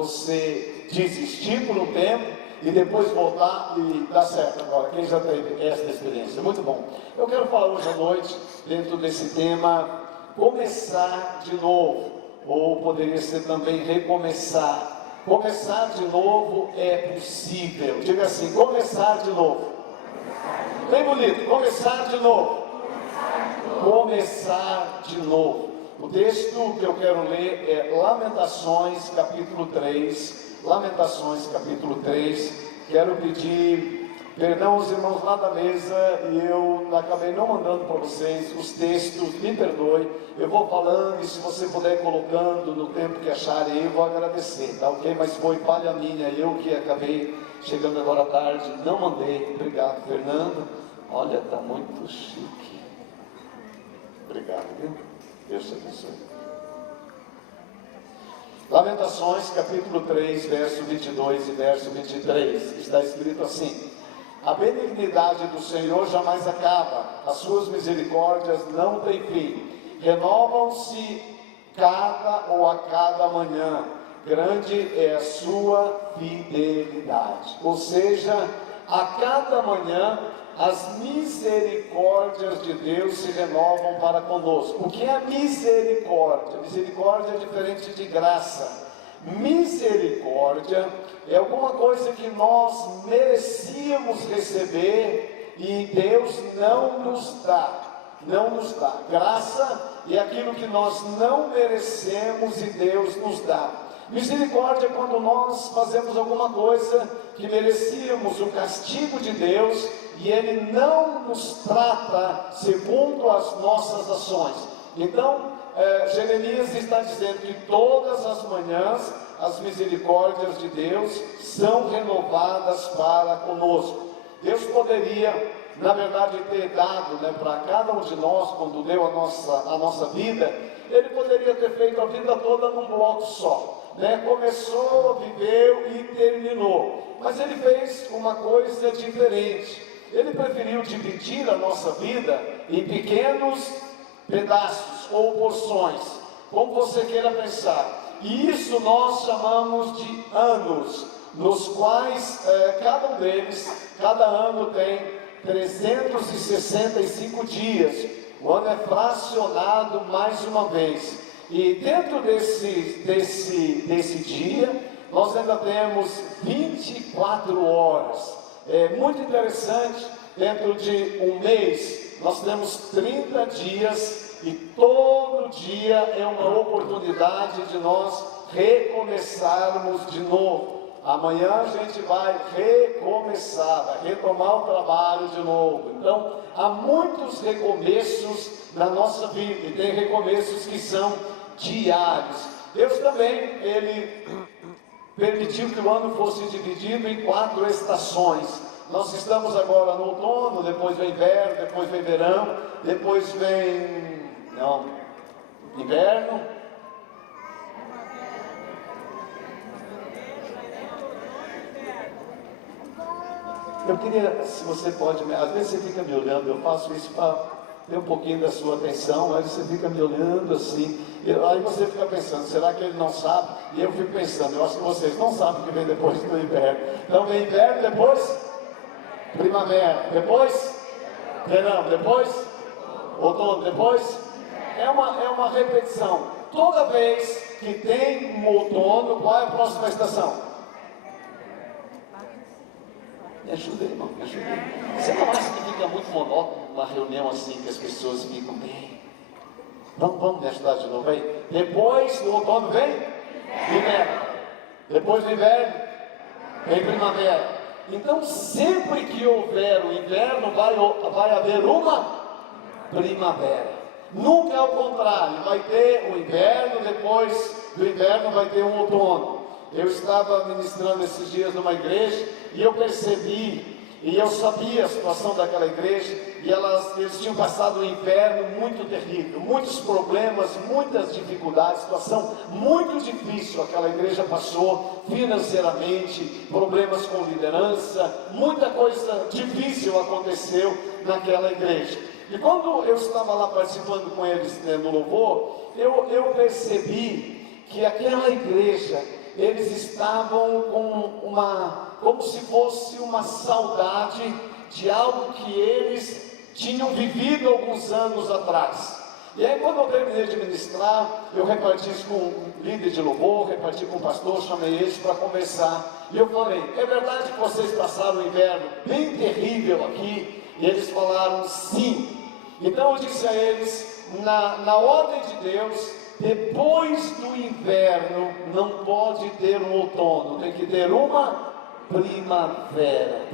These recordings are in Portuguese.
você desistir por um tempo e depois voltar e dar certo. Agora, quem já teve essa experiência? Muito bom. Eu quero falar hoje à noite, dentro desse tema, começar de novo, ou poderia ser também recomeçar. Começar de novo é possível. Diga assim, começar de novo. Bem bonito, começar de novo. Começar de novo. O texto que eu quero ler é Lamentações, capítulo 3. Lamentações, capítulo 3. Quero pedir perdão aos irmãos lá da mesa, e eu acabei não mandando para vocês os textos, me perdoe. Eu vou falando, e se você puder ir colocando no tempo que acharem, eu vou agradecer, tá ok? Mas foi falha minha, eu que acabei chegando agora à tarde, não mandei. Obrigado, Fernando. Olha, está muito chique. Obrigado, viu? Deus te abençoe. Lamentações, capítulo 3, verso 22 e verso 23. Está escrito assim: a benignidade do Senhor jamais acaba, as suas misericórdias não têm fim, renovam-se a cada manhã, grande é a sua fidelidade. Ou seja, a cada manhã as misericórdias de Deus se renovam para conosco. O que é misericórdia? Misericórdia é diferente de graça. Misericórdia é alguma coisa que nós merecíamos receber e Deus não nos dá. Não nos dá. Graça é aquilo que nós não merecemos e Deus nos dá. Misericórdia é quando nós fazemos alguma coisa que merecíamos o castigo de Deus e Ele não nos trata segundo as nossas ações. Então, Jeremias está dizendo que todas as manhãs as misericórdias de Deus são renovadas para conosco. Deus poderia, na verdade, ter dado para cada um de nós, quando deu a nossa vida, Ele poderia ter feito a vida toda num bloco só. Começou, viveu e terminou. Mas Ele fez uma coisa diferente. Ele preferiu dividir a nossa vida em pequenos pedaços ou porções, como você queira pensar. E isso nós chamamos de anos, nos quais cada um deles, cada ano tem 365 dias. O ano é fracionado mais uma vez. E dentro desse dia, nós ainda temos 24 horas. É muito interessante, dentro de um mês, nós temos 30 dias e todo dia é uma oportunidade de nós recomeçarmos de novo. Amanhã a gente vai recomeçar, vai retomar o trabalho de novo. Então, há muitos recomeços na nossa vida, e tem recomeços que são diários. Deus também, Ele permitiu que o ano fosse dividido em 4 estações. Nós estamos agora no outono, depois vem inverno, depois vem verão, depois vem inverno. Eu queria, se você pode, às vezes você fica me olhando, eu faço isso para ter um pouquinho da sua atenção, aí você fica me olhando assim, aí você fica pensando, será que ele não sabe? E eu fico pensando, eu acho que vocês não sabem o que vem depois do inverno. Então vem inverno, depois primavera, depois verão, depois outono, depois é uma repetição. Toda vez que tem um outono, qual é a próxima estação? Me ajuda, irmão, me ajuda. Você não acha que fica muito monótono uma reunião assim, que as pessoas ficam bem? Vamos me ajudar de novo aí? Depois do outono vem inverno. Depois do inverno vem primavera. Então, sempre que houver o inverno, vai haver uma primavera. Nunca é o contrário. Vai ter o inverno, depois do inverno vai ter um outono. Eu estava ministrando esses dias numa igreja e eu percebi, e eu sabia a situação daquela igreja, e eles tinham passado um inverno muito terrível, muitos problemas, muitas dificuldades, situação muito difícil aquela igreja passou financeiramente, problemas com liderança, muita coisa difícil aconteceu naquela igreja. E quando eu estava lá participando com eles no louvor, eu percebi que aquela igreja, eles estavam como se fosse uma saudade de algo que eles tinham vivido alguns anos atrás. E aí, quando eu terminei de ministrar, eu reparti isso com o líder de louvor, reparti com o pastor, chamei eles para conversar. E eu falei: é verdade que vocês passaram um inverno bem terrível aqui? E eles falaram: sim. Então eu disse a eles: na ordem de Deus, depois do inverno não pode ter um outono, tem que ter uma primavera.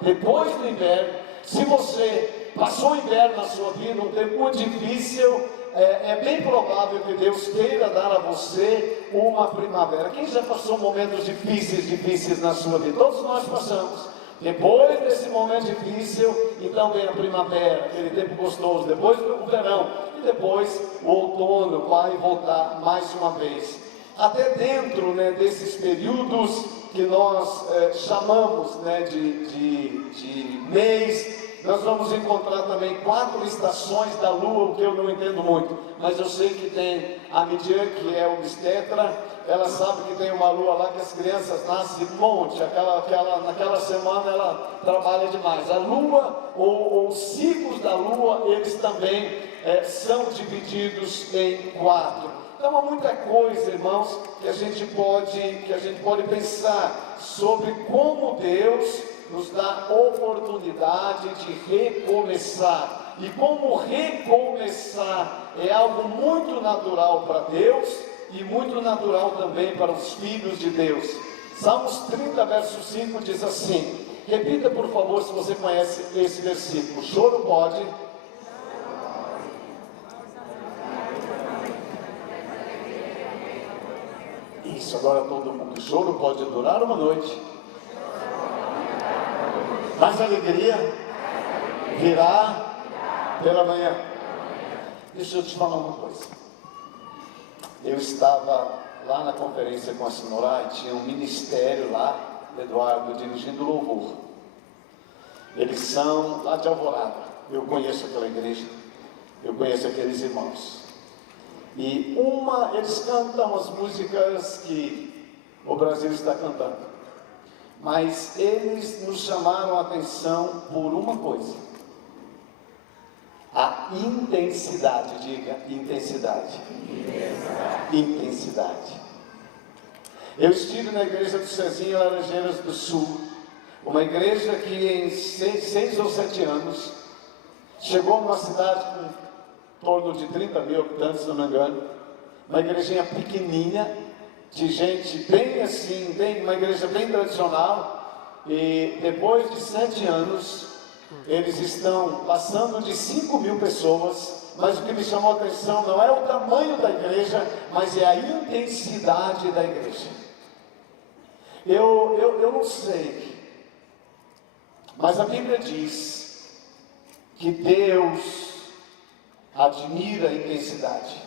Depois do inverno, se você passou o inverno na sua vida, um tempo muito difícil, é bem provável que Deus queira dar a você uma primavera. Quem já passou momentos difíceis na sua vida? Todos nós passamos. Depois desse momento difícil, então vem a primavera, aquele tempo gostoso, depois o verão, e depois o outono vai voltar mais uma vez. Até dentro, né, desses períodos que nós chamamos, né, de mês, nós vamos encontrar também 4 estações da lua, o que eu não entendo muito, mas eu sei que tem a Midian, que é obstetra, ela sabe que tem uma lua lá que as crianças nascem de monte, naquela semana ela trabalha demais. A lua, ou os ciclos da lua, eles também são divididos em 4. Então há muita coisa, irmãos, que a gente pode pensar sobre como Deus nos dá oportunidade de recomeçar. E como recomeçar é algo muito natural para Deus e muito natural também para os filhos de Deus. Salmos 30, verso 5 diz assim, repita por favor se você conhece esse versículo: choro pode... Isso, agora todo mundo. Choro pode durar uma noite, mas a alegria virá pela manhã. Deixa eu te falar uma coisa. Eu estava lá na conferência com a senhora e tinha um ministério lá, Eduardo, dirigindo louvor. Eles são lá de Alvorada. Eu conheço aquela igreja, eu conheço aqueles irmãos. E eles cantam as músicas que o Brasil está cantando. Mas eles nos chamaram a atenção por uma coisa: a intensidade. Diga, intensidade. Intensidade. Eu estive na igreja do Cezinha, em Laranjeiras do Sul, uma igreja que em 6 ou 7 anos chegou numa cidade com em torno de 30 mil habitantes, se não me engano, uma igrejinha pequenininha, de gente bem assim, uma igreja bem tradicional, e depois de 7 anos, eles estão passando de 5 mil pessoas, mas o que me chamou a atenção não é o tamanho da igreja, mas é a intensidade da igreja. Eu não sei, mas a Bíblia diz que Deus admira a intensidade.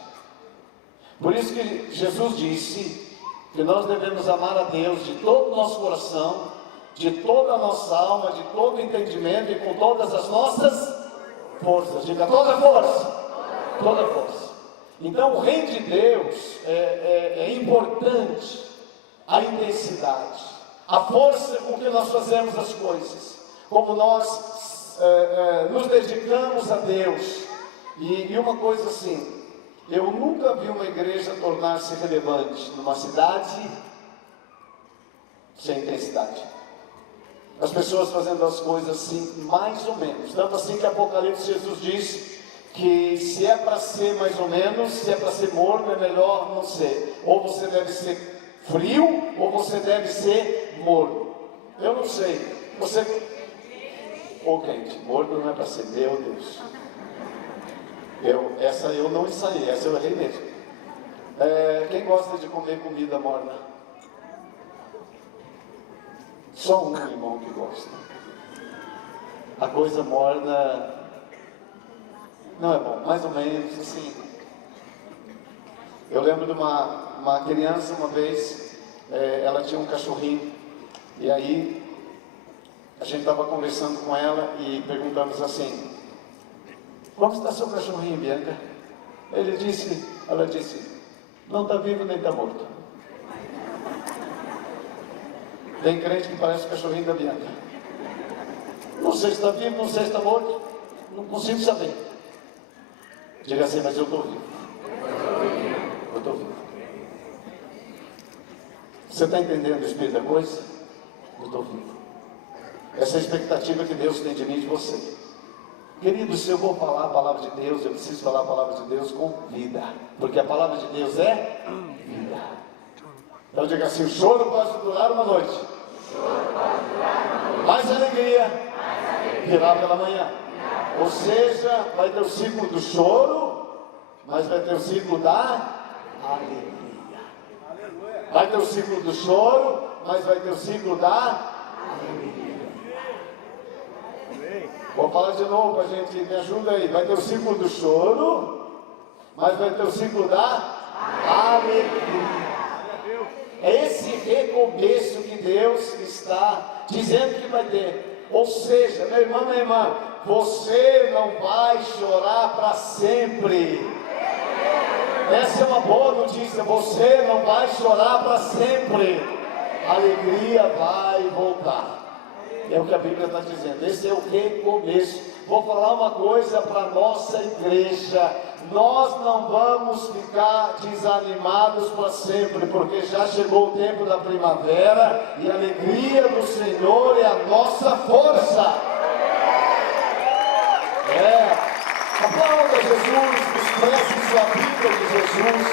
Por isso que Jesus disse que nós devemos amar a Deus de todo o nosso coração, de toda a nossa alma, de todo o entendimento e com todas as nossas forças. Diga, toda força. Toda força. Então o reino de Deus é importante, a intensidade, a força com que nós fazemos as coisas, como nós nos dedicamos a Deus. E uma coisa assim, eu nunca vi uma igreja tornar-se relevante numa cidade sem intensidade. As pessoas fazendo as coisas assim, mais ou menos. Tanto assim que Apocalipse Jesus diz que se é para ser mais ou menos, se é para ser morno, é melhor não ser. Ou você deve ser frio, ou você deve ser morno. Eu não sei. Ou quente. Morno não é para ser, meu Deus. Essa eu não ensaiei, essa eu errei mesmo. Quem gosta de comer comida morna? Só um irmão que gosta. A coisa morna não é bom, mais ou menos assim. Eu lembro de uma criança uma vez, ela tinha um cachorrinho, e aí a gente estava conversando com ela e perguntamos assim: como está seu cachorrinho, Bianca? Ela disse, não está vivo nem está morto. Tem crente que parece o cachorrinho da Bianca. Não sei se está vivo, não sei se está morto. Não consigo saber. Diga assim, mas eu estou vivo. Eu estou vivo. Você está entendendo o espírito da coisa? Eu estou vivo. Essa é a expectativa que Deus tem de mim e de você. Querido, se eu vou falar a palavra de Deus, eu preciso falar a palavra de Deus com vida. Porque a palavra de Deus é vida. Então diga assim, o choro pode durar uma noite. Mas a alegria virá pela manhã. Ou seja, vai ter o ciclo do choro, mas vai ter o ciclo da alegria. Vai ter o ciclo do choro, mas vai ter o ciclo da alegria. Vou falar de novo para a gente, me ajuda aí. Vai ter o ciclo do choro, mas vai ter o ciclo da alegria. É esse recomeço que Deus está dizendo que vai ter. Ou seja, meu irmão, minha irmã, você não vai chorar para sempre. Essa é uma boa notícia, você não vai chorar para sempre. A alegria vai voltar. É o que a Bíblia está dizendo, esse é o recomeço. Vou falar uma coisa para a nossa igreja: nós não vamos ficar desanimados para sempre, porque já chegou o tempo da primavera e a alegria do Senhor é a nossa força. Aplauda Jesus, expresse sua vida de Jesus.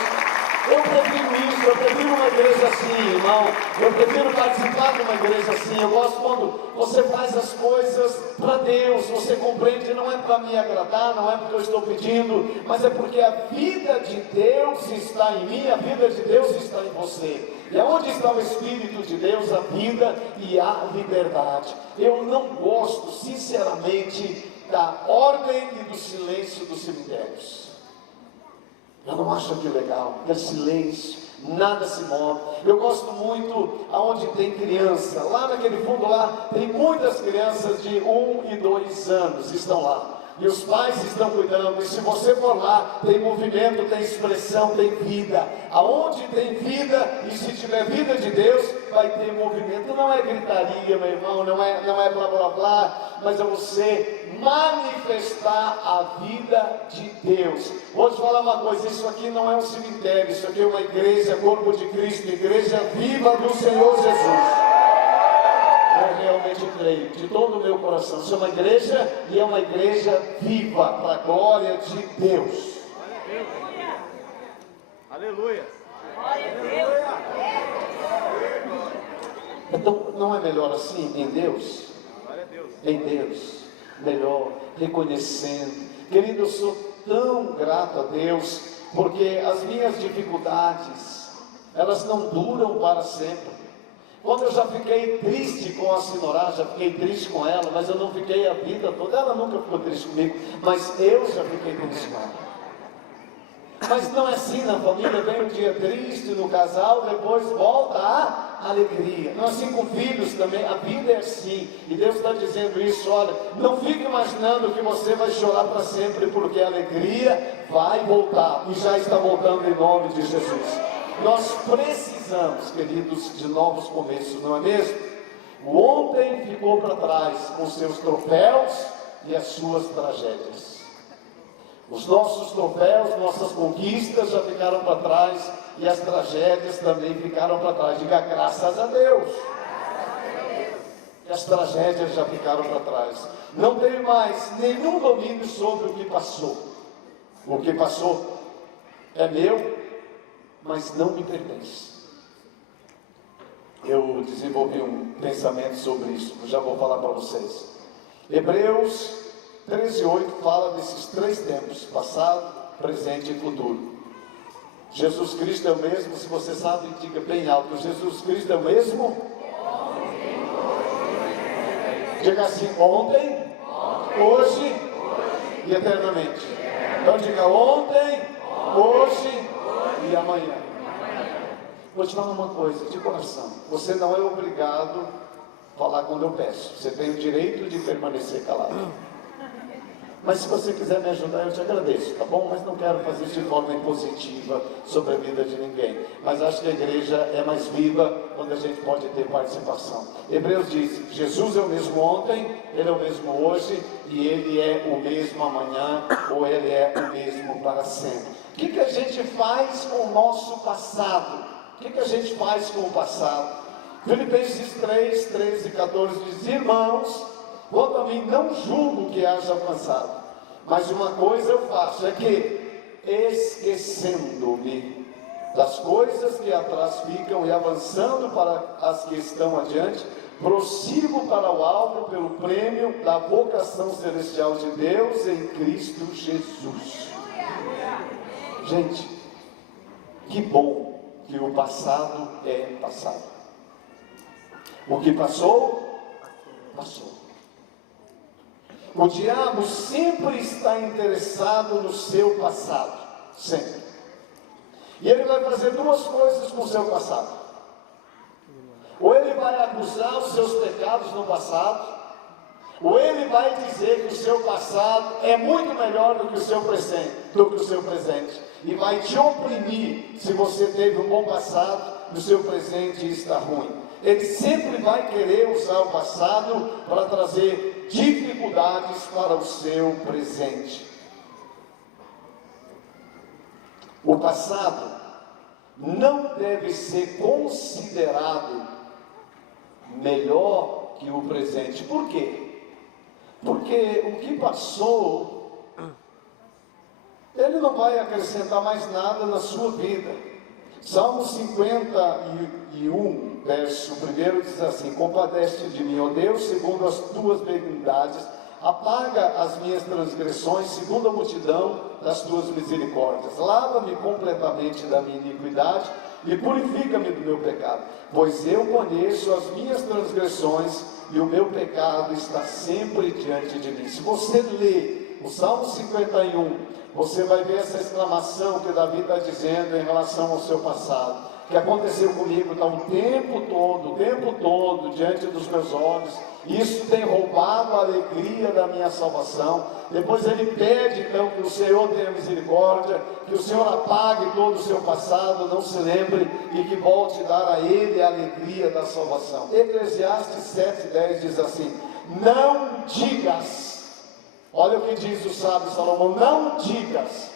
Eu prefiro isso, eu prefiro uma igreja assim, irmão. Eu prefiro participar de uma igreja assim. Eu gosto quando você faz as coisas para Deus. Você compreende, não é para me agradar, não é porque eu estou pedindo, mas é porque a vida de Deus está em mim, a vida de Deus está em você. E aonde está o Espírito de Deus, a vida e a liberdade. Eu não gosto, sinceramente, da ordem e do silêncio dos cemitérios. Eu não acho aquilo legal, é silêncio, nada se move. Eu gosto muito aonde tem criança. Lá naquele fundo lá, tem muitas crianças de 1 e 2 anos, estão lá. E os pais estão cuidando, e se você for lá, tem movimento, tem expressão, tem vida. Aonde tem vida, e se tiver vida de Deus, vai ter movimento. Não é gritaria, meu irmão, não é blá blá blá, mas é você manifestar a vida de Deus. Vou te falar uma coisa, isso aqui não é um cemitério, isso aqui é uma igreja, corpo de Cristo, igreja viva do Senhor Jesus. Eu realmente creio, de todo o meu coração, isso é uma igreja e é uma igreja viva, para a glória de Deus. Aleluia! Aleluia! Então, não é melhor assim, em Deus? Em Deus, melhor, reconhecendo. Querido, eu sou tão grato a Deus, porque as minhas dificuldades, elas não duram para sempre. Quando eu já fiquei triste com a Sinorá, já fiquei triste com ela, mas eu não fiquei a vida toda, ela nunca ficou triste comigo, mas eu já fiquei triste com ela. Mas não é assim na família, vem um dia triste no casal, depois volta a alegria. Não é assim com filhos também, a vida é assim, e Deus está dizendo isso, olha, não fique imaginando que você vai chorar para sempre, porque a alegria vai voltar, e já está voltando em nome de Jesus. Nós precisamos, queridos, de novos começos, não é mesmo? O ontem ficou para trás com seus troféus e as suas tragédias. Os nossos troféus, nossas conquistas já ficaram para trás e as tragédias também ficaram para trás. Diga graças a Deus. E as tragédias já ficaram para trás. Não tenho mais nenhum domínio sobre o que passou. O que passou é meu, mas não me pertence. Eu desenvolvi um pensamento sobre isso, eu já vou falar para vocês. Hebreus 13:8 fala desses 3 tempos, passado, presente e futuro. Jesus Cristo é o mesmo, se você sabe, diga bem alto, Jesus Cristo é o mesmo? Diga assim, ontem, hoje e eternamente. Então diga ontem, hoje e amanhã. Vou te falar uma coisa, de coração, você não é obrigado a falar quando eu peço, você tem o direito de permanecer calado. Mas se você quiser me ajudar, eu te agradeço, tá bom? Mas não quero fazer isso de forma impositiva sobre a vida de ninguém. Mas acho que a igreja é mais viva quando a gente pode ter participação. Hebreus diz, Jesus é o mesmo ontem, Ele é o mesmo hoje, e Ele é o mesmo amanhã, ou Ele é o mesmo para sempre. O que a gente faz com o nosso passado? O que a gente faz com o passado? Filipenses 3, 13 e 14 diz, irmãos, quanto a mim não julgo que haja alcançado, mas uma coisa eu faço, é que, esquecendo-me das coisas que atrás ficam e avançando para as que estão adiante, prossigo para o alto pelo prêmio da vocação celestial de Deus em Cristo Jesus. Gente, que bom que o passado é passado. O que passou, passou. O diabo sempre está interessado no seu passado, sempre. E ele vai fazer duas coisas com o seu passado. Ou ele vai acusar os seus pecados no passado, ou ele vai dizer que o seu passado é muito melhor do que o seu presente, e vai te oprimir se você teve um bom passado e o seu presente está ruim. Ele sempre vai querer usar o passado para trazer dificuldades para o seu presente. O passado não deve ser considerado melhor que o presente. Por quê? Porque o que passou, ele não vai acrescentar mais nada na sua vida. Salmo 51, verso 1 diz assim, compadece de mim, ó Deus, segundo as tuas benignidades, apaga as minhas transgressões, segundo a multidão das tuas misericórdias, lava-me completamente da minha iniquidade e purifica-me do meu pecado, pois eu conheço as minhas transgressões e o meu pecado está sempre diante de mim. Se você ler o Salmo 51, você vai ver essa exclamação que Davi está dizendo em relação ao seu passado, que aconteceu comigo, está o tempo todo diante dos meus olhos. Isso tem roubado a alegria da minha salvação. Depois ele pede então que o Senhor tenha misericórdia, que o Senhor apague todo o seu passado, não se lembre, e que volte a dar a ele a alegria da salvação. Eclesiastes 7:10 diz assim, não digas, olha o que diz o sábio Salomão, não digas,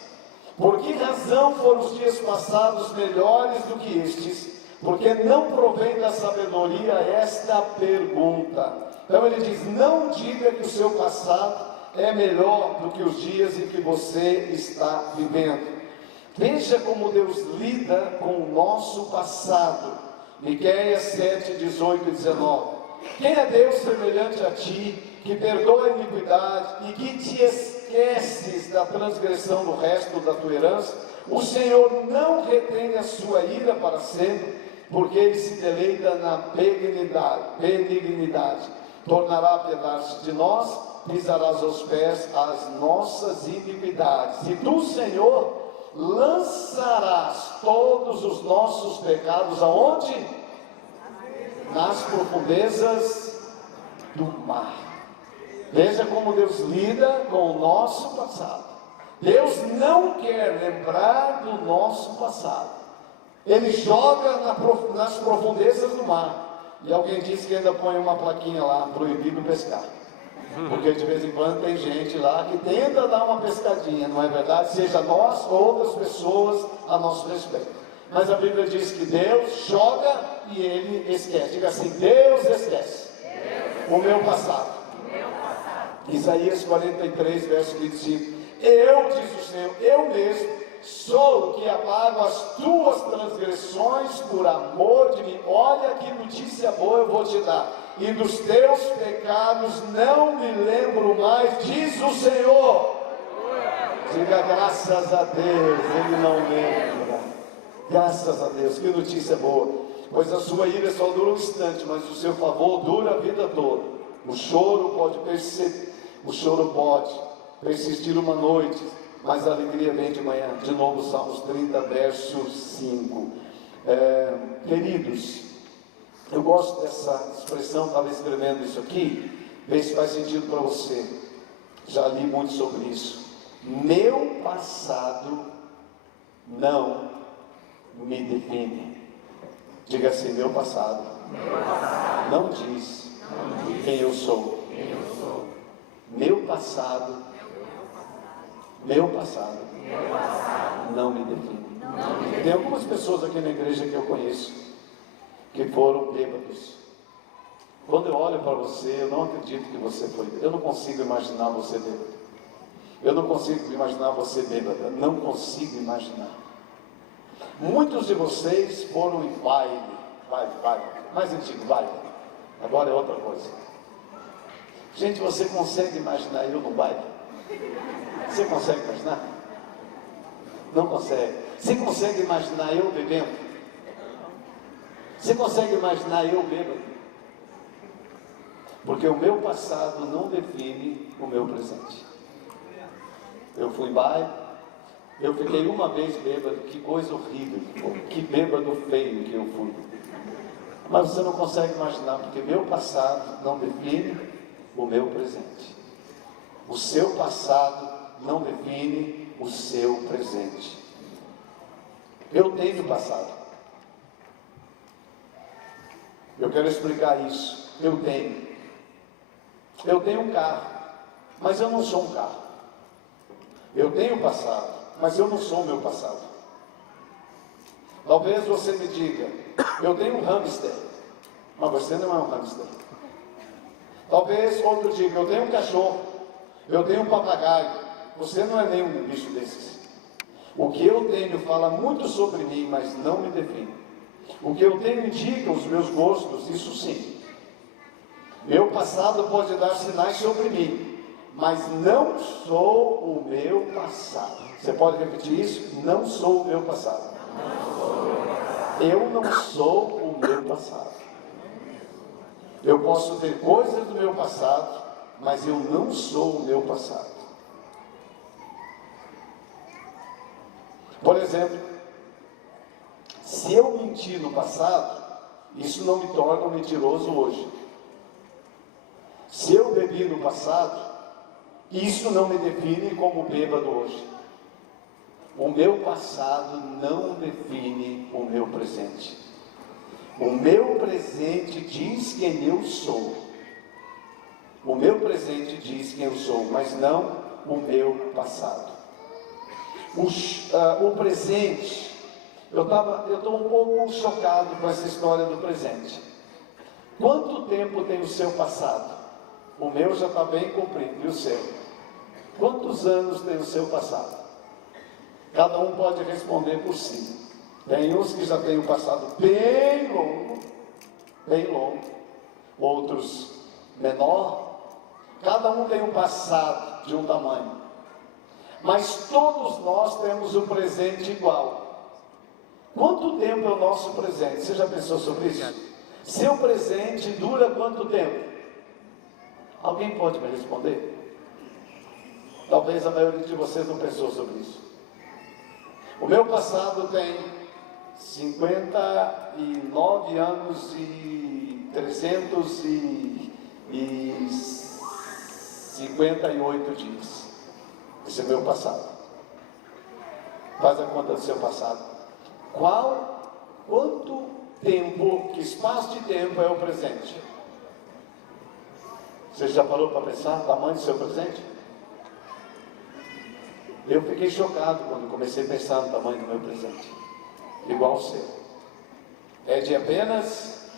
por que razão foram os dias passados melhores do que estes? Porque não provém da sabedoria esta pergunta. Então ele diz, não diga que o seu passado é melhor do que os dias em que você está vivendo. Veja como Deus lida com o nosso passado. Miqueias 7, 18 e 19. Quem é Deus semelhante a ti, que perdoa a iniquidade e que te esqueces da transgressão do resto da tua herança? O Senhor não retém a sua ira para sempre, porque Ele se deleita na benignidade. Tornará a piedade de nós, pisarás aos pés as nossas iniquidades. E tu, Senhor, lançarás todos os nossos pecados aonde? Nas profundezas do mar. Veja como Deus lida com o nosso passado. Deus não quer lembrar do nosso passado. Ele joga nas profundezas do mar. E alguém disse que ainda põe uma plaquinha lá, proibido pescar. Porque de vez em quando tem gente lá que tenta dar uma pescadinha, não é verdade? Seja nós ou outras pessoas a nosso respeito. Mas a Bíblia diz que Deus joga e Ele esquece. Diga assim, Deus esquece o meu passado. Isaías 43, verso 25. Eu, diz o Senhor, eu mesmo sou o que apago as tuas transgressões por amor de mim. Olha que notícia boa eu vou te dar. E dos teus pecados não me lembro mais, diz o Senhor. Diga graças a Deus, Ele não lembra. Graças a Deus, que notícia boa. Pois a sua ira só dura um instante, mas o seu favor dura a vida toda. O choro pode persistir uma noite, mas a alegria vem de manhã. De novo, Salmos 30, verso 5. Queridos, eu gosto dessa expressão, estava escrevendo isso aqui, vê se faz sentido para você. Já li muito sobre isso. Meu passado não me define. Diga assim: meu passado não diz quem eu sou. Meu passado não me define. Tem algumas pessoas aqui na igreja que eu conheço que foram bêbados. Quando eu olho para você, eu não acredito que você foi. Eu não consigo imaginar você bêbado. Eu não consigo imaginar você bêbada. Não consigo imaginar. Muitos de vocês foram em baile. Mais antigo, baile. Agora é outra coisa. Gente, você consegue imaginar eu no baile? Você consegue imaginar? Não consegue. Você consegue imaginar eu bebendo? Você consegue imaginar eu bêbado? Porque o meu passado não define o meu presente. Eu fui em baile, eu fiquei uma vez bêbado, que coisa horrível, que bêbado feio que eu fui. Mas você não consegue imaginar, porque meu passado não define o meu presente. O seu passado não define o seu presente. Eu tenho passado. Eu quero explicar isso. Eu tenho um carro, mas eu não sou um carro. Eu tenho passado, mas eu não sou o meu passado. Talvez você me diga: eu tenho um hamster, mas você não é um hamster. Talvez outro diga: eu tenho um cachorro, eu tenho um papagaio, você não é nenhum bicho desses. O que eu tenho fala muito sobre mim, mas não me define. O que eu tenho indica os meus gostos, isso sim. Meu passado pode dar sinais sobre mim, mas não sou o meu passado. Você pode repetir isso? Não sou o meu passado. Eu não sou o meu passado. Eu posso ter coisas do meu passado, mas eu não sou o meu passado. Por exemplo, se eu mentir no passado, isso não me torna um mentiroso hoje. Se eu bebi no passado, isso não me define como bêbado hoje. O meu passado não define o meu presente. O meu presente diz quem eu sou. O meu presente diz quem eu sou, mas não o meu passado. O presente, eu estou um pouco chocado com essa história do presente. Quanto tempo tem o seu passado? O meu já está bem comprido, e o seu? Quantos anos tem o seu passado? Cada um pode responder por si. Tem uns que já têm um passado bem longo, outros menor. Cada um tem um passado de um tamanho. Mas todos nós temos um presente igual. Quanto tempo é o nosso presente? Você já pensou sobre isso? Seu presente dura quanto tempo? Alguém pode me responder? Talvez a maioria de vocês não pensou sobre isso. O meu passado tem 59 anos e 358 dias. Esse é o meu passado. Faz a conta do seu passado. Quanto tempo, que espaço de tempo é o presente? Você já parou para pensar o tamanho do seu presente? Eu fiquei chocado quando comecei a pensar no tamanho do meu presente. Igual o seu. É de apenas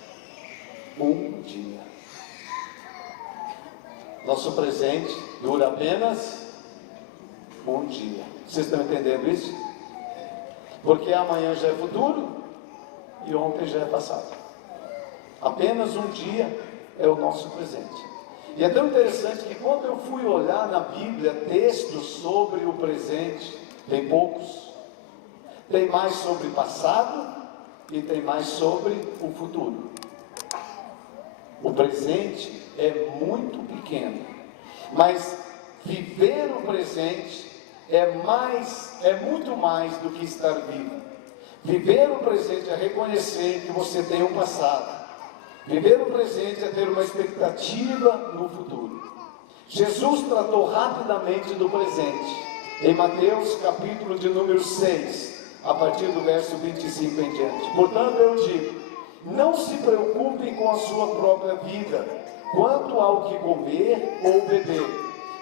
um dia. Nosso presente dura apenas um dia. Vocês estão entendendo isso? Porque amanhã já é futuro e ontem já é passado. Apenas um dia é o nosso presente. E é tão interessante que quando eu fui olhar na Bíblia textos sobre o presente, tem poucos. Tem mais sobre passado e tem mais sobre o futuro. O presente é muito pequeno, mas viver o presente é muito mais do que estar vivo. Viver o presente é reconhecer que você tem um passado. Viver o presente é ter uma expectativa no futuro. Jesus tratou rapidamente do presente. Em Mateus capítulo de número 6, a partir do verso 25 em diante. Portanto eu digo, Não se preocupem com a sua própria vida, quanto ao que comer ou beber,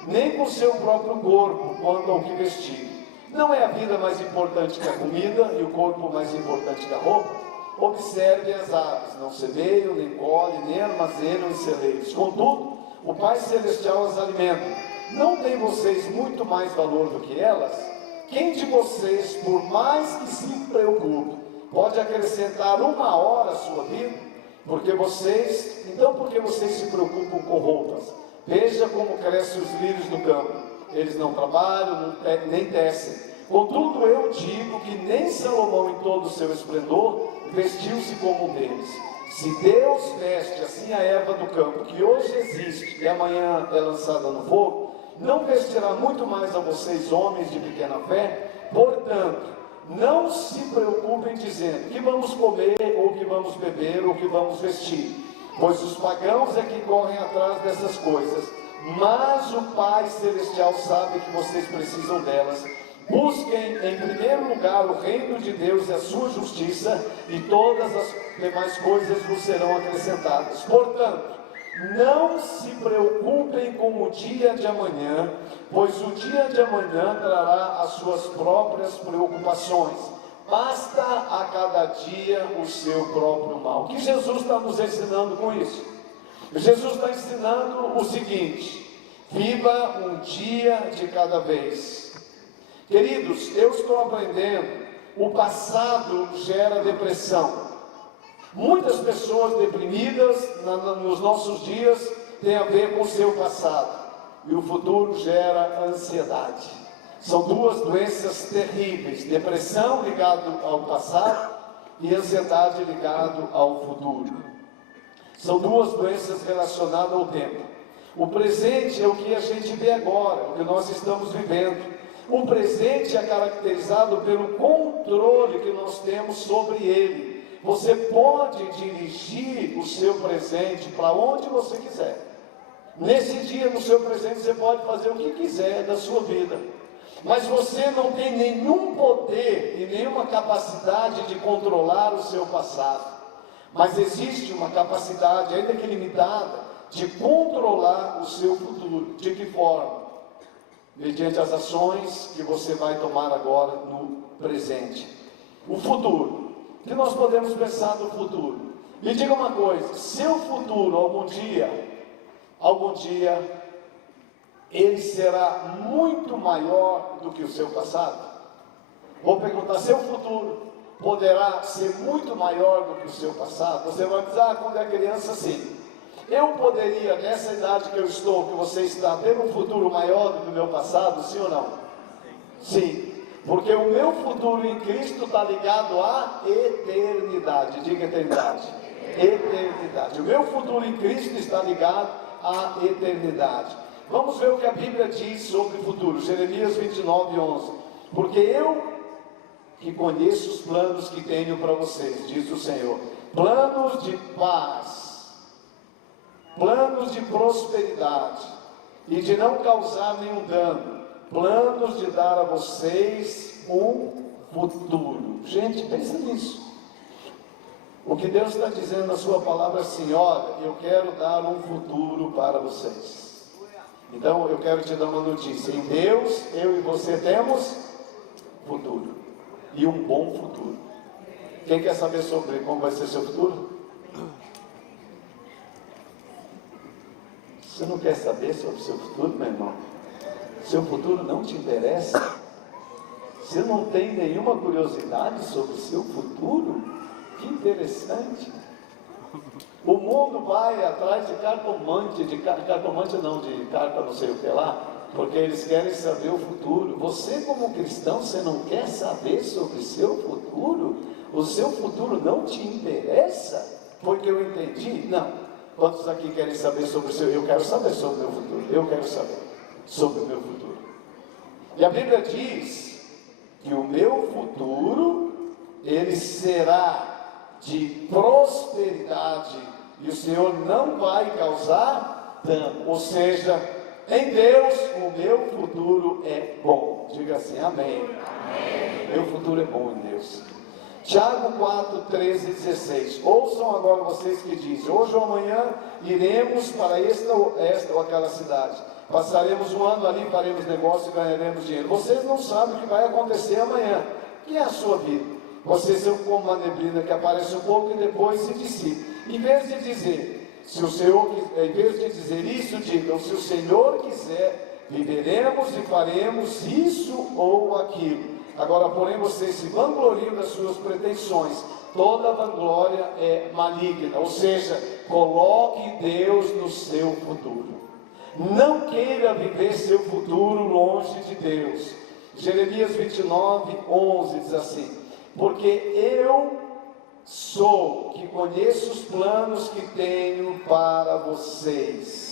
nem com o seu próprio corpo, quanto ao que vestir. Não é a vida mais importante que a comida e o corpo mais importante que a roupa? Observe as aves, não semeiam, nem colhem, nem armazenam em celeiros. Contudo, o Pai Celestial as alimenta. Não têm vocês muito mais valor do que elas? Quem de vocês, por mais que se preocupe, pode acrescentar 1 hora à sua vida? Por que vocês se preocupam com roupas? Veja como crescem os lírios do campo. Eles não trabalham, nem tecem. Contudo, eu digo que nem Salomão, em todo o seu esplendor, vestiu-se como um deles. Se Deus veste assim a erva do campo, que hoje existe e amanhã é lançada no fogo, não vestirá muito mais a vocês, homens de pequena fé? Portanto, não se preocupem dizendo que vamos comer, ou que vamos beber, ou que vamos vestir, pois os pagãos é que correm atrás dessas coisas, mas o Pai Celestial sabe que vocês precisam delas. Busquem em primeiro lugar o reino de Deus e a sua justiça, e todas as demais coisas vos serão acrescentadas. Portanto, não se preocupem com o dia de amanhã, pois o dia de amanhã trará as suas próprias preocupações. Basta a cada dia o seu próprio mal. O que Jesus está nos ensinando com isso? Jesus está ensinando o seguinte: viva um dia de cada vez. Queridos, eu estou aprendendo, o passado gera depressão. Muitas pessoas deprimidas nos nossos dias têm a ver com o seu passado, e o futuro gera ansiedade. São duas doenças terríveis: depressão ligada ao passado e ansiedade ligada ao futuro. São duas doenças relacionadas ao tempo. O presente é o que a gente vê agora, o que nós estamos vivendo. O presente é caracterizado pelo controle que nós temos sobre ele. Você pode dirigir o seu presente para onde você quiser. Nesse dia, no seu presente, você pode fazer o que quiser da sua vida. Mas você não tem nenhum poder e nenhuma capacidade de controlar o seu passado. Mas existe uma capacidade, ainda que limitada, de controlar o seu futuro. De que forma? Mediante as ações que você vai tomar agora no presente. O futuro. O que nós podemos pensar no futuro? Me diga uma coisa: seu futuro, algum dia, ele será muito maior do que o seu passado? Vou perguntar: seu futuro poderá ser muito maior do que o seu passado? Você vai dizer: quando é criança, sim. Eu poderia, nessa idade que eu estou, que você está, ter um futuro maior do que o meu passado, sim ou não? Sim, porque o meu futuro em Cristo está ligado à eternidade. Diga eternidade. Eternidade. O meu futuro em Cristo está ligado à eternidade. Vamos ver o que a Bíblia diz sobre o futuro. Jeremias 29:11. Porque eu que conheço os planos que tenho para vocês, diz o Senhor, planos de paz, planos de prosperidade e de não causar nenhum dano, planos de dar a vocês um futuro. Gente, pensa nisso. O que Deus está dizendo na sua palavra é assim: olha, eu quero dar um futuro para vocês. Então eu quero te dar uma notícia: em Deus, eu e você temos futuro, e um bom futuro. Quem quer saber sobre como vai ser seu futuro? Você não quer saber sobre o seu futuro, meu irmão? Seu futuro não te interessa? Você não tem nenhuma curiosidade sobre o seu futuro? Que interessante! O mundo vai atrás de cartomante, de carta não sei o que lá, porque eles querem saber o futuro. Você, como cristão, você não quer saber sobre o seu futuro? O seu futuro não te interessa? Foi o que eu entendi? Não. Quantos aqui querem saber sobre o seu? Eu quero saber sobre o meu futuro. Eu quero saber sobre o meu futuro. E a Bíblia diz que o meu futuro, ele será de prosperidade, e o Senhor não vai causar dano. Ou seja, em Deus o meu futuro é bom. Diga assim: amém. Amém. Meu futuro é bom em Deus. Tiago 4, 13 e 16. Ouçam agora vocês que dizem: hoje ou amanhã iremos para esta ou aquela cidade. Passaremos um ano ali, faremos negócio e ganharemos dinheiro. Vocês não sabem o que vai acontecer amanhã. Que é a sua vida? Vocês são como uma neblina que aparece um pouco e depois se dissipa. Em vez de dizer isso, digam: se o Senhor quiser, viveremos e faremos isso ou aquilo. Agora, porém, vocês se vangloriam das suas pretensões. Toda vanglória é maligna, ou seja, coloque Deus no seu futuro. Não queira viver seu futuro longe de Deus. Jeremias 29, 11 diz assim: porque eu sou que conheço os planos que tenho para vocês.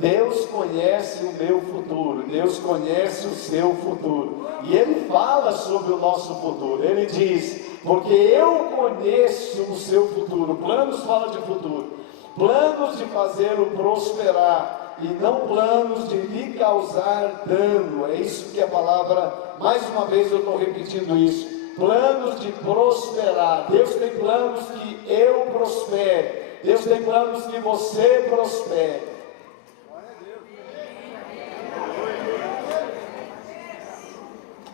Deus conhece o meu futuro, Deus conhece o seu futuro, e Ele fala sobre o nosso futuro. Ele diz: porque eu conheço o seu futuro. Planos fala de futuro, planos de fazê-lo prosperar, e não planos de lhe causar dano. É isso que a palavra, mais uma vez eu estou repetindo isso, planos de prosperar. Deus tem planos que eu prospere, Deus tem planos que você prospere.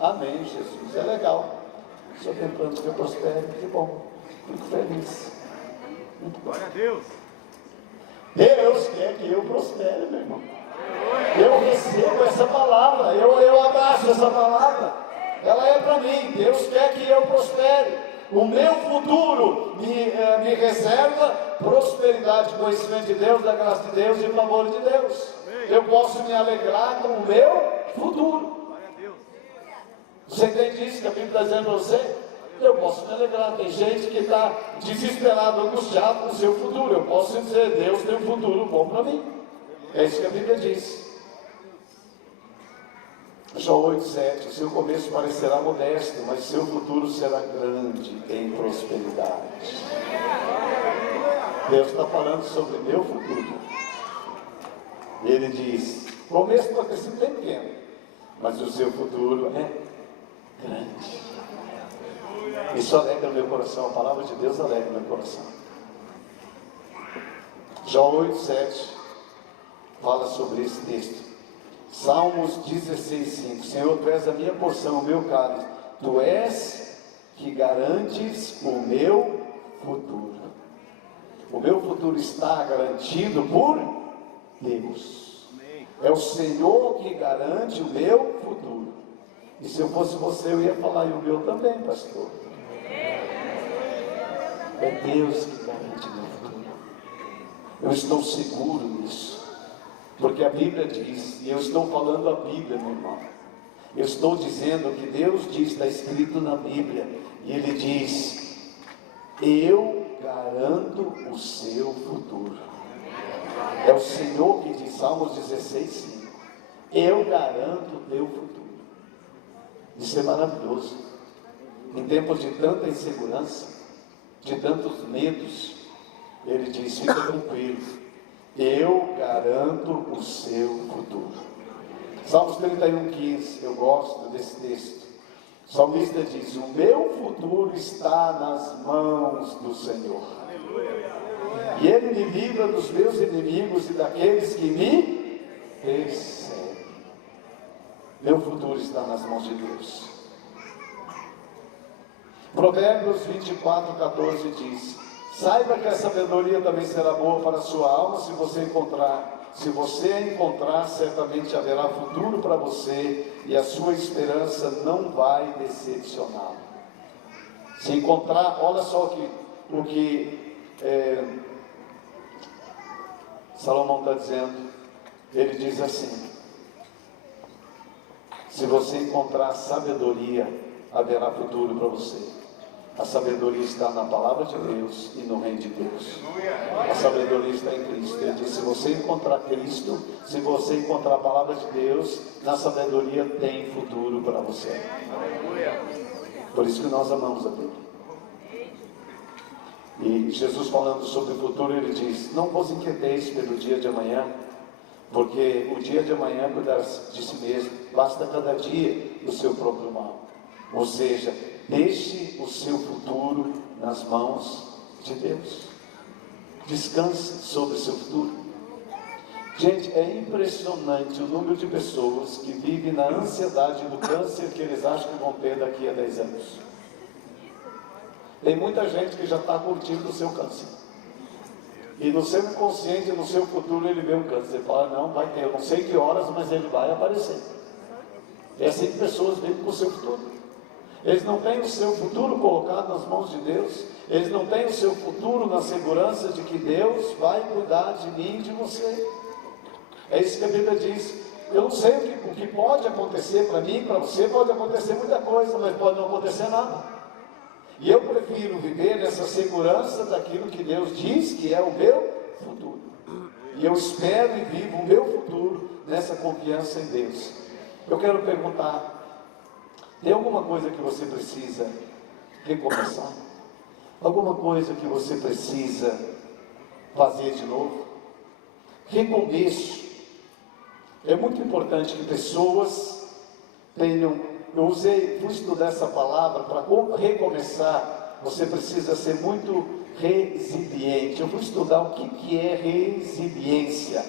Amém, Jesus, é legal. O Senhor tem planos que eu prospere, que bom, fico feliz. Muito bom. Glória a Deus. Deus quer que eu prospere, meu irmão. Eu recebo essa palavra, eu abraço essa palavra, ela é para mim. Deus quer que eu prospere. O meu futuro me reserva prosperidade, conhecimento de Deus, da graça de Deus e favor de Deus. Eu posso me alegrar com o meu futuro. Você entende isso que a Bíblia está dizendo para você? Eu posso me alegrar. Tem gente que está desesperado, angustiado com o seu futuro. Eu posso dizer: Deus tem um futuro bom para mim. É isso que a Bíblia diz. João 8, 7. O seu começo parecerá modesto, mas seu futuro será grande em prosperidade. Deus está falando sobre meu futuro. Ele diz: o começo pode ter sido bem pequeno, mas o seu futuro é grande. Isso alegra o meu coração. A palavra de Deus alegra o meu coração. João 8, 7 fala sobre esse texto. Salmos 16, 5. Senhor, tu és a minha porção, o meu cálice. Tu és que garantes o meu futuro. O meu futuro está garantido por Deus. É o Senhor que garante o meu futuro. E se eu fosse você, eu ia falar: e o meu também, pastor. É Deus que garante o meu futuro. Eu estou seguro nisso, porque a Bíblia diz, e eu estou falando a Bíblia, meu irmão. Eu estou dizendo o que Deus diz, está escrito na Bíblia. E Ele diz: eu garanto o seu futuro. É o Senhor que diz, Salmos 16, 5. Eu garanto o teu futuro. Isso é maravilhoso. Em tempos de tanta insegurança, de tantos medos, Ele diz: fica tranquilo, eu garanto o seu futuro. Salmos 31, 15. Eu gosto desse texto. O salmista diz: o meu futuro está nas mãos do Senhor. E Ele me livra dos meus inimigos e daqueles que me perseguem. Meu futuro está nas mãos de Deus. Provérbios 24, 14 diz: saiba que a sabedoria também será boa para a sua alma, se você a encontrar, certamente haverá futuro para você, e a sua esperança não vai decepcioná-lo. Se encontrar, olha só o que Salomão está dizendo. Ele diz assim: se você encontrar sabedoria, haverá futuro para você. A sabedoria está na palavra de Deus e no reino de Deus. A sabedoria está em Cristo. Ele diz: se você encontrar Cristo, se você encontrar a palavra de Deus, na sabedoria tem futuro para você. Por isso que nós amamos a Bíblia. E Jesus, falando sobre o futuro, Ele diz: não vos inquieteis pelo dia de amanhã, porque o dia de amanhã cuidará de si mesmo. Basta cada dia o seu próprio mal. Ou seja, deixe o seu futuro nas mãos de Deus. Descanse sobre o seu futuro. Gente, é impressionante o número de pessoas que vivem na ansiedade do câncer que eles acham que vão ter daqui a 10 anos. Tem muita gente que já está curtindo o seu câncer. E no seu inconsciente, no seu futuro, ele vê um câncer. Ele fala, não, vai ter, eu não sei que horas, mas ele vai aparecer. É assim que pessoas vivem com o seu futuro. Eles não têm o seu futuro colocado nas mãos de Deus. Eles não têm o seu futuro na segurança de que Deus vai cuidar de mim e de você. É isso que a Bíblia diz. Eu não sei o que pode acontecer para mim, para você, pode acontecer muita coisa, mas pode não acontecer nada. E eu prefiro viver nessa segurança daquilo que Deus diz que é o meu futuro. E eu espero e vivo o meu futuro nessa confiança em Deus. Eu quero perguntar, tem alguma coisa que você precisa recomeçar? Alguma coisa que você precisa fazer de novo? Recomeço. É muito importante que pessoas tenham, fui estudar essa palavra, para recomeçar, você precisa ser muito resiliente. Eu fui estudar o que é resiliência.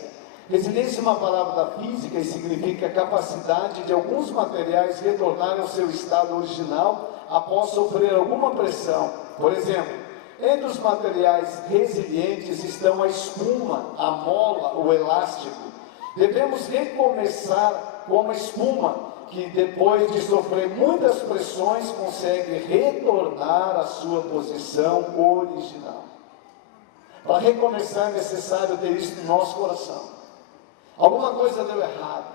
Resiliência é uma palavra da física e significa a capacidade de alguns materiais retornarem ao seu estado original após sofrer alguma pressão. Por exemplo, entre os materiais resilientes estão a espuma, a mola, o elástico. Devemos recomeçar como a espuma, que depois de sofrer muitas pressões consegue retornar à sua posição original. Para recomeçar é necessário ter isso no nosso coração. Alguma coisa deu errado,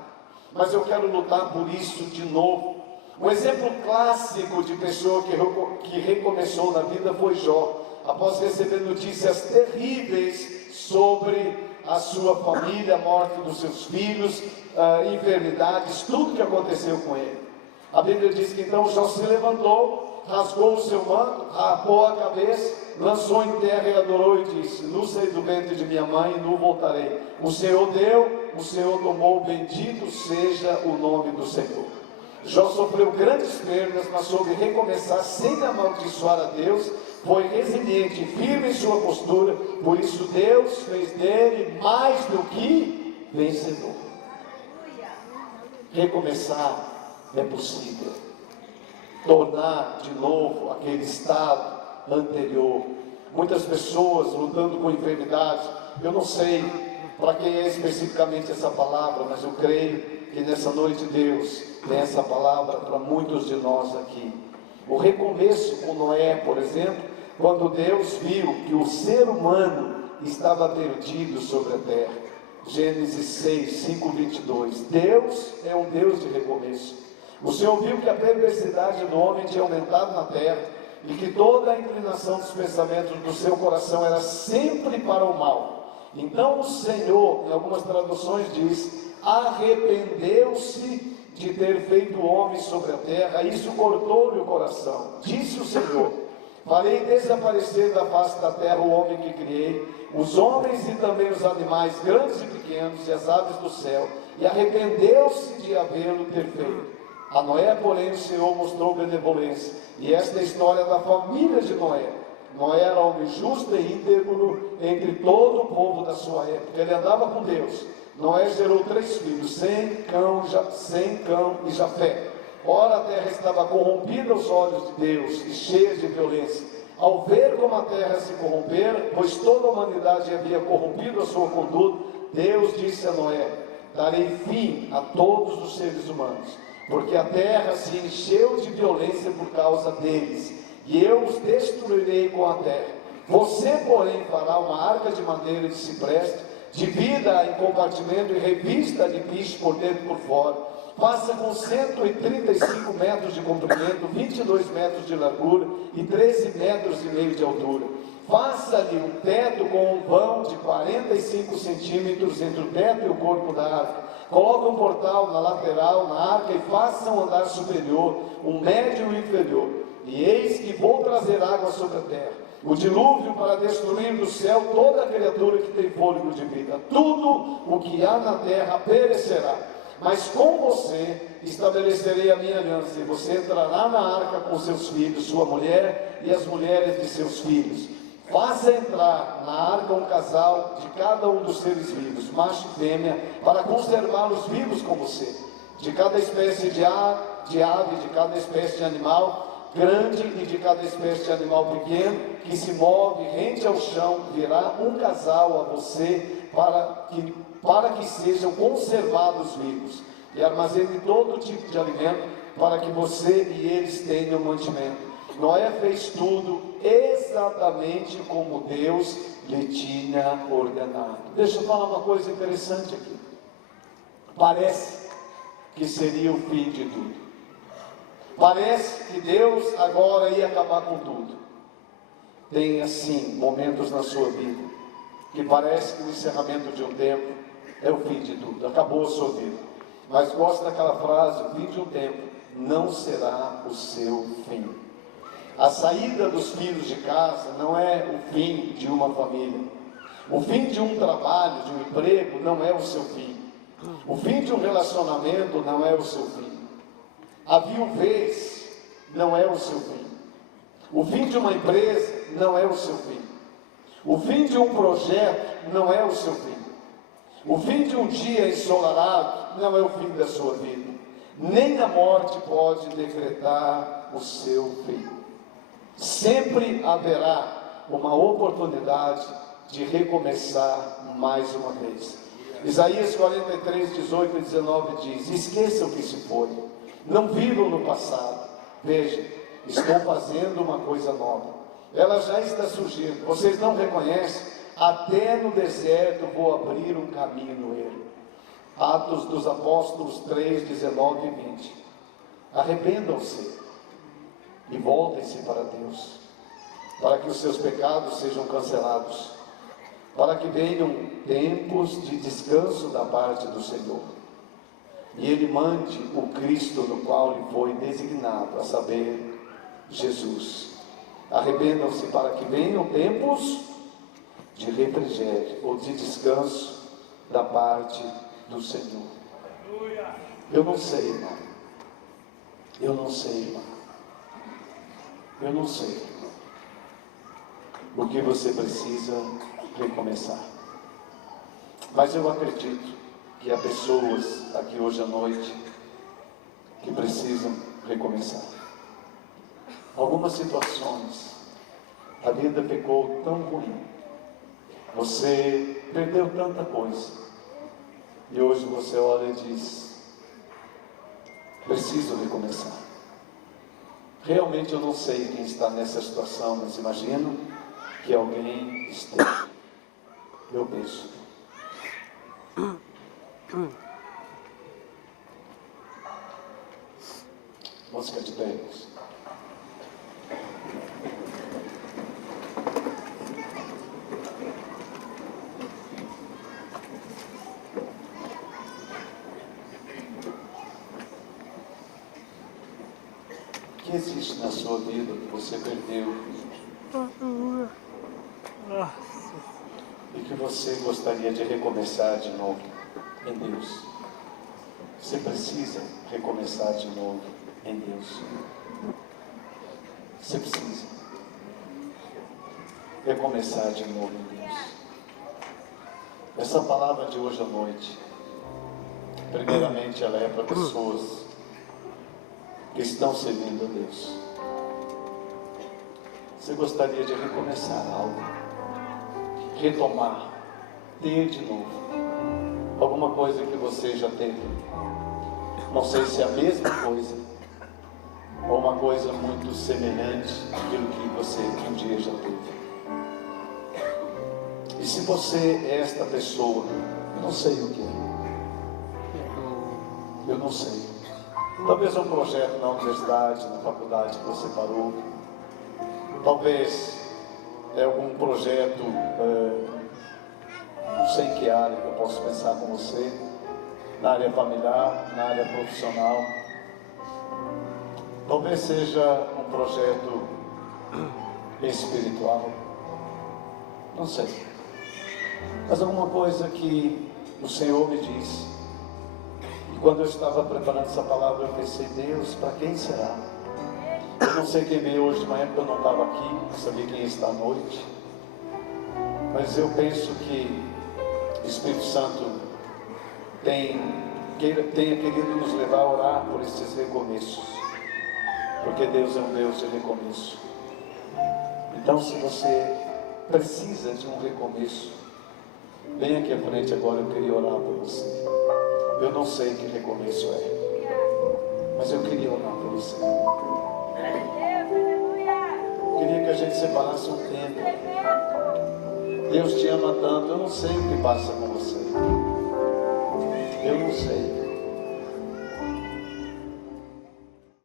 mas eu quero lutar por isso de novo. Um exemplo clássico de pessoa que recomeçou na vida foi Jó, após receber notícias terríveis sobre a sua família, a morte dos seus filhos, enfermidades, tudo que aconteceu com ele. A Bíblia diz que então Jó se levantou, rasgou o seu manto, rapou a cabeça, lançou em terra e adorou e disse: nu saí do ventre de minha mãe e nu voltarei. O Senhor deu, o Senhor tomou, bendito seja o nome do Senhor. Jó sofreu grandes perdas, mas soube recomeçar sem amaldiçoar a Deus. Foi resiliente, firme em sua postura, por isso Deus fez dele mais do que vencedor. Recomeçar é possível. Tornar de novo aquele estado anterior. Muitas pessoas lutando com enfermidades. Eu não sei para quem é especificamente essa palavra, mas eu creio que nessa noite Deus tem essa palavra para muitos de nós aqui. O recomeço com Noé, por exemplo, quando Deus viu que o ser humano estava perdido sobre a terra. Gênesis 6, 5:22. Deus é um Deus de recomeço. O Senhor viu que a perversidade do homem tinha aumentado na terra e que toda a inclinação dos pensamentos do seu coração era sempre para o mal. Então o Senhor, em algumas traduções diz, arrependeu-se de ter feito o homem sobre a terra, isso cortou-lhe o coração. Disse o Senhor: farei desaparecer da face da terra o homem que criei, os homens e também os animais, grandes e pequenos, e as aves do céu, e arrependeu-se de havê-lo ter feito. A Noé, porém, o Senhor mostrou benevolência, e esta é a história da família de Noé. Noé era homem justo e íntegro entre todo o povo da sua época, ele andava com Deus. Noé gerou 3 filhos, Sem, Cão e Jafé. Ora, a terra estava corrompida aos olhos de Deus e cheia de violência. Ao ver como a terra se corrompera, pois toda a humanidade havia corrompido a sua conduta, Deus disse a Noé: darei fim a todos os seres humanos, porque a terra se encheu de violência por causa deles, e eu os destruirei com a terra. Você, porém, fará uma arca de madeira de cipreste, divida-a em compartimento e revista de piche por dentro e por fora. Faça com 135 metros de comprimento, 22 metros de largura e 13 metros e meio de altura. Faça-lhe um teto com um vão de 45 centímetros entre o teto e o corpo da arca. Coloque um portal na lateral, na arca, e faça um andar superior, um médio e um inferior. E eis que vou trazer água sobre a terra, o dilúvio, para destruir do céu toda criatura que tem fôlego de vida. Tudo o que há na terra perecerá. mas com você estabelecerei a minha aliança, e você entrará na arca com seus filhos, sua mulher e as mulheres de seus filhos. Faça entrar na arca um casal de cada um dos seres vivos, macho e fêmea, para conservá-los vivos com você. De cada espécie de ave, de cada espécie de animal grande e de cada espécie de animal pequeno, que se move rente ao chão, virá um casal a você, para que sejam conservados vivos, e armazene todo tipo de alimento, para que você e eles tenham mantimento. Noé fez tudo exatamente como Deus lhe tinha ordenado. Deixa eu falar uma coisa interessante aqui. Parece que seria o fim de tudo. Parece que Deus agora ia acabar com tudo. Tem assim momentos na sua vida que parece que o encerramento de um tempo é o fim de tudo, acabou a sua vida. Mas gosto daquela frase: o fim de um tempo não será o seu fim. A saída dos filhos de casa não é o fim de uma família. O fim de um trabalho, de um emprego, não é o seu fim. O fim de um relacionamento não é o seu fim. A viuvez não é o seu fim. O fim de uma empresa não é o seu fim. O fim de um projeto não é o seu fim. O fim de um dia ensolarado não é o fim da sua vida. Nem a morte pode decretar o seu fim. Sempre haverá uma oportunidade de recomeçar mais uma vez. Isaías 43, 18 e 19 diz: esqueçam o que se foi, não vivam no passado. Veja, estou fazendo uma coisa nova, ela já está surgindo, vocês não reconhecem? Até no deserto vou abrir um caminho nele. Atos dos Apóstolos 3, 19 e 20. Arrependam-se e voltem-se para Deus, para que os seus pecados sejam cancelados, para que venham tempos de descanso da parte do Senhor, e Ele mande o Cristo no qual lhe foi designado, a saber, Jesus. Arrependam-se para que venham tempos de refrigério ou de descanso da parte do Senhor. Eu não sei, irmão. Eu não sei, irmão. Eu não sei o que você precisa recomeçar, mas eu acredito que há pessoas aqui hoje à noite que precisam recomeçar. Algumas situações, a vida ficou tão ruim, você perdeu tanta coisa, e hoje você olha e diz: preciso recomeçar. Realmente eu não sei quem está nessa situação, mas imagino que alguém esteja. Eu penso. Vamos ficar de pé. O que existe na sua vida que você perdeu e que você gostaria de recomeçar de novo em Deus? Você precisa recomeçar de novo em Deus. Você precisa recomeçar de novo em Deus. Essa palavra de hoje à noite, primeiramente, ela é para pessoas que estão servindo a Deus. Você gostaria de recomeçar algo, retomar, ter de novo alguma coisa que você já teve? Não sei se é a mesma coisa ou uma coisa muito semelhante àquilo que você um dia já teve. E se você é esta pessoa, eu não sei o que é. Eu não sei. Talvez um projeto na universidade, na faculdade que você parou. Talvez é algum projeto, não sei em que área que eu posso pensar com você, na área familiar, na área profissional. Talvez seja um projeto espiritual, não sei. Mas alguma coisa que o Senhor me diz, quando eu estava preparando essa palavra, eu pensei, Deus, para quem será? Eu não sei quem veio hoje de manhã, porque eu não estava aqui, não sabia quem está à noite. Mas eu penso que o Espírito Santo tenha querido nos levar a orar por esses recomeços. Porque Deus é um Deus de recomeço. Então, se você precisa de um recomeço, vem aqui à frente agora, eu queria orar por você. Eu não sei que recomeço é, mas eu queria orar por você. Eu queria que a gente separasse um tempo. Deus te ama tanto, eu não sei o que passa com você. Eu não sei.